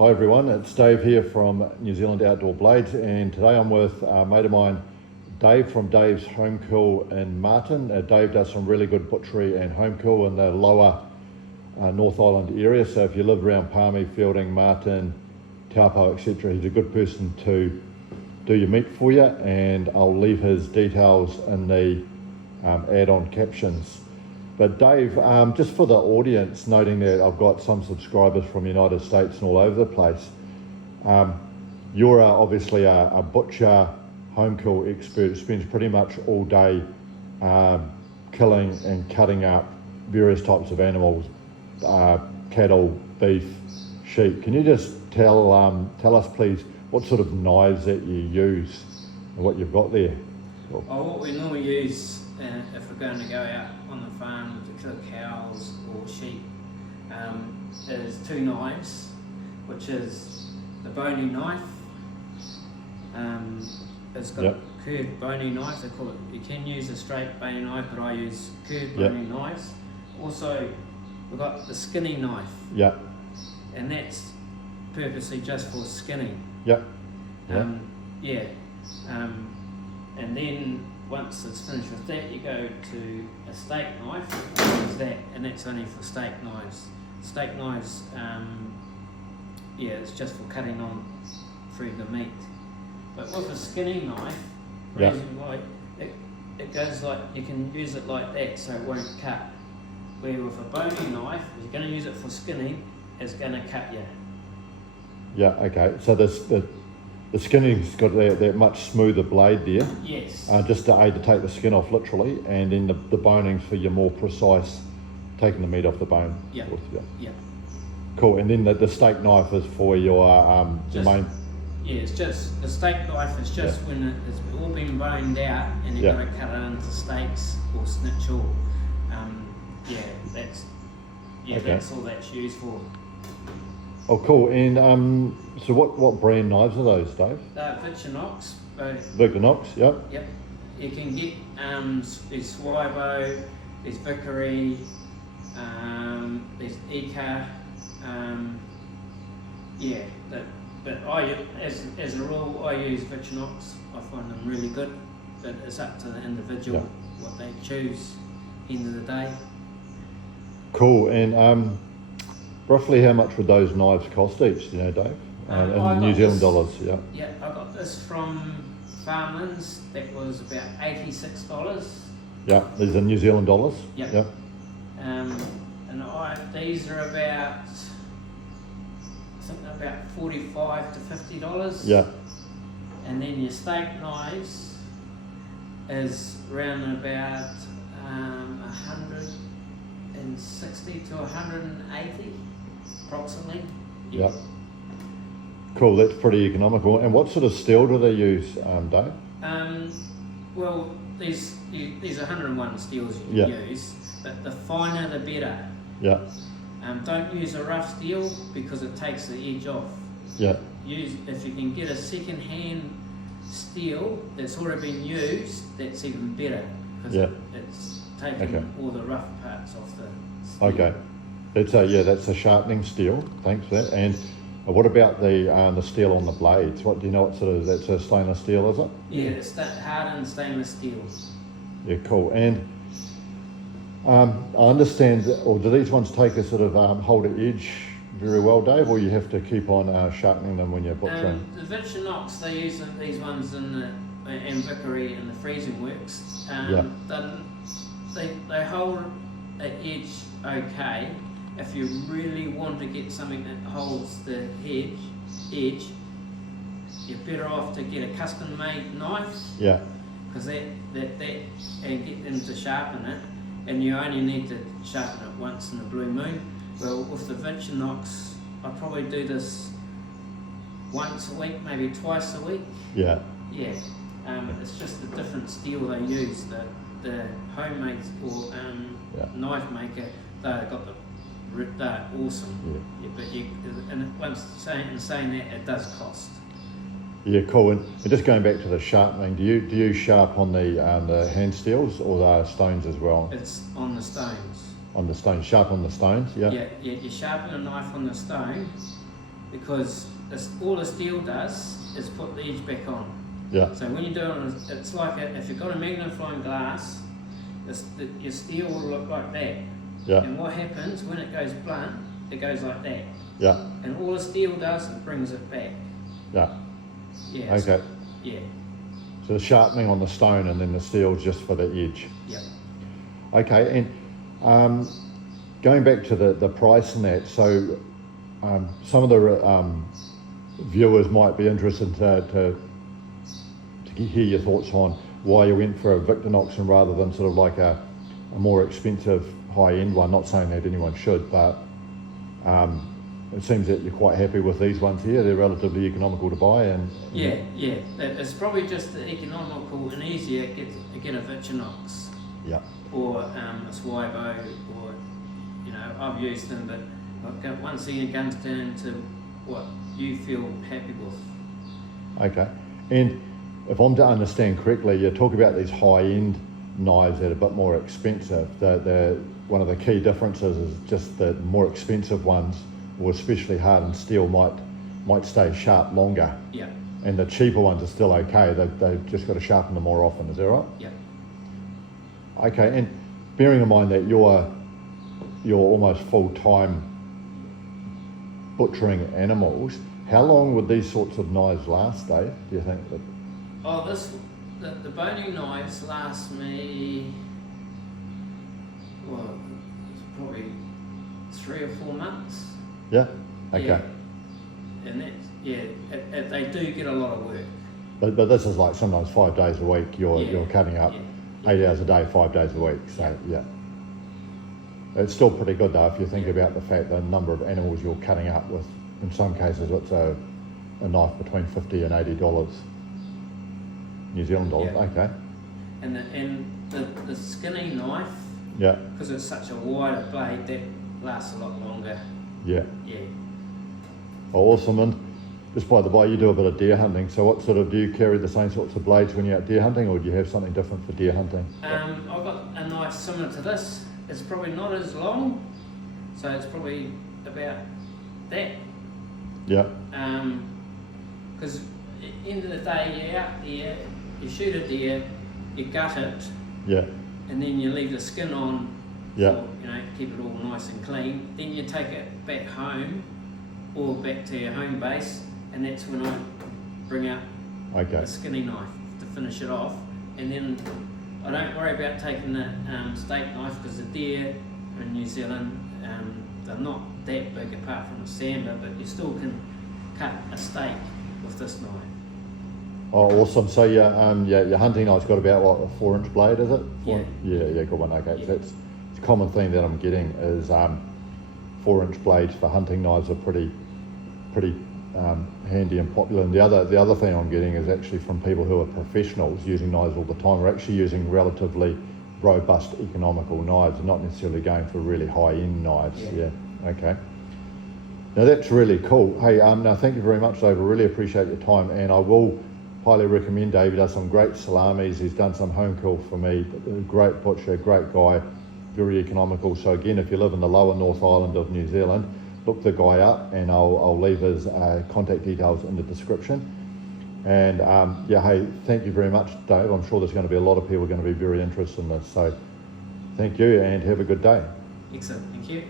Hi everyone, it's Dave here from New Zealand Outdoor Blades, and today I'm with a mate of mine, Dave from Daves Homekill in Marton. Dave does some really good butchery and homekill in the lower North Island area, so if you live around Palmy, Fielding, Marton, Taupo, etc., he's a good person to do your meat for you, and I'll leave his details in the add-on captions. But Dave, just for the audience, noting that I've got some subscribers from the United States and all over the place, you're obviously a butcher, homekill expert, spends pretty much all day killing and cutting up various types of animals, cattle, beef, sheep. Can you just tell us please what sort of knives that you use and what you've got there? Well, what we normally use if we're going to go out on the farm to kill cows or sheep is two knives, which is the bony knife. It's got a curved bony knife, they call it. You can use a straight bony knife, but I use curved bony knives. Also, we've got the skinning knife. Yeah. And that's purposely just for skinning. And then once it's finished with that, you go to a steak knife, and that's only for steak knives. Steak knives, it's just for cutting on through the meat. But with a skinning knife, reason why it goes like, you can use it like that so it won't cut. Where with a bony knife, if you're going to use it for skinning, it's going to cut you. Yeah, okay. So the skinning's got that much smoother blade there. Yes. Just to aid to take the skin off, literally, and then the boning's for your more precise, taking the meat off the bone. Yeah. Cool. And then the steak knife is for your main. Yeah, it's just the steak knife is just when it's all been boned out, and you've got to cut it into steaks or schnitzel. That's all that's used for. Oh, cool. And so what brand knives are those, Dave? Victorinox. Victorinox, yep. Yep. You can get there's Swibo, there's Vickery, there's Eka. But I, as a rule, I use Victorinox. I find them really good, but it's up to the individual what they choose. End of the day. Cool. And roughly how much would those knives cost each, do you know, Dave? In New Zealand dollars, Yeah, I got this from Farmlands. That was about $86. Yeah, these are New Zealand dollars? Yeah. And these are about, I think they're about $45 to $50. Yeah. And then your steak knives is around about 160 to 180 approximately. Yeah. Cool, that's pretty economical. And what sort of steel do they use, Dave? Well, these 101 steels you use, but the finer the better. Yeah. Don't use a rough steel because it takes the edge off. Yeah. If you can get a second-hand steel that's already been used, that's even better because it's taking all the rough parts off the steel. Okay. That's a sharpening steel. Thanks for that. And what about the steel on the blades? What do you know? What sort of, that's a stainless steel, is it? Yeah, it's hardened stainless steel. Yeah, cool. And I understand, or do these ones take a sort of hold at edge very well, Dave, or you have to keep on sharpening them when you're butchering? The Victorinox, they use these ones in Vickery and the freezing works. They hold at edge okay. If you really want to get something that holds the edge, you're better off to get a custom-made knife. Yeah. Because and get them to sharpen it, and you only need to sharpen it once in a blue moon. Well, with the Victorinox, I probably do this once a week, maybe twice a week. Yeah. Yeah. It's just a different steel they use. The homemade or knife maker, they've got they're awesome. Yeah. But saying that, it does cost. Yeah, cool. And just going back to the sharpening, do you sharp on the hand steels or the stones as well? It's on the stones. On the stones, sharp on the stones, yeah. Yeah. You sharpen a knife on the stone, because all the steel does is put the edge back on. Yeah. So when you're doing it, it's like if you've got a magnifying glass, your steel will look like that. Yeah. And what happens when it goes blunt, it goes like that. Yeah. And all the steel does, it brings it back. Yeah. Yeah. Okay. Yeah. So the sharpening on the stone and then the steel just for the edge. Yeah. Okay, and going back to the price and that, so some of the viewers might be interested to hear your thoughts on why you went for a Victorinox and rather than sort of like a more expensive high-end one. Not saying that anyone should, but it seems that you're quite happy with these ones here. They're relatively economical to buy, and yeah. It's probably just the economical and easier to get a Victorinox. Yeah. Or a Swibo, or I've used them, but I've got once again it comes down to what you feel happy with. Okay, and if I'm to understand correctly, you talk about these high-end knives that are a bit more expensive. One of the key differences is just the more expensive ones, or especially hardened steel, might stay sharp longer. Yeah. And the cheaper ones are still okay. They've just got to sharpen them more often. Is that right? Yeah. Okay, and bearing in mind that you're almost full-time butchering animals, how long would these sorts of knives last, Dave? Do you think that? Oh, the boning knives last me, well, it's probably 3 or 4 months. Yeah. Okay. Yeah. And that's, they do get a lot of work. But this is like sometimes 5 days a week. You're cutting up 8 hours a day, 5 days a week. So yeah. It's still pretty good though if you think about the fact the number of animals you're cutting up with. In some cases, it's a knife between $50 and $80 New Zealand dollars. Yeah. Okay. And the skinny knife, Yeah. because it's such a wider blade, that lasts a lot longer. Yeah. Yeah. Awesome. And just by the by, you do a bit of deer hunting. So what sort of, do you carry the same sorts of blades when you're out deer hunting, or do you have something different for deer hunting? I've got a knife similar to this. It's probably not as long, so it's probably about that. Yeah. Because end of the day, you're out there, you shoot a deer, you gut it, Yeah. and then you leave the skin on, Yeah. for, keep it all nice and clean. Then you take it back home or back to your home base, and that's when I bring out Okay. the skinny knife to finish it off. And then I don't worry about taking the steak knife, because the deer in New Zealand, they're not that big apart from the sambar, but you still can cut a steak with this knife. Oh, awesome. So your hunting knife's got about what, a 4-inch blade, is it? Yeah. Yeah, good one. Okay, Yeah. so it's a common thing that I'm getting is 4-inch blades for hunting knives are pretty handy and popular. And the other thing I'm getting is actually from people who are professionals using knives all the time. We're actually using relatively robust, economical knives, and not necessarily going for really high-end knives. Yeah. Okay. Now that's really cool. Hey, now thank you very much, Dave. I really appreciate your time, and I will highly recommend Dave. He does some great salamis. He's done some home kill for me. A great butcher, great guy, very economical. So again, if you live in the lower North Island of New Zealand, look the guy up, and I'll leave his contact details in the description. And hey, thank you very much, Dave. I'm sure there's going to be a lot of people going to be very interested in this. So thank you, and have a good day. Excellent, thank you.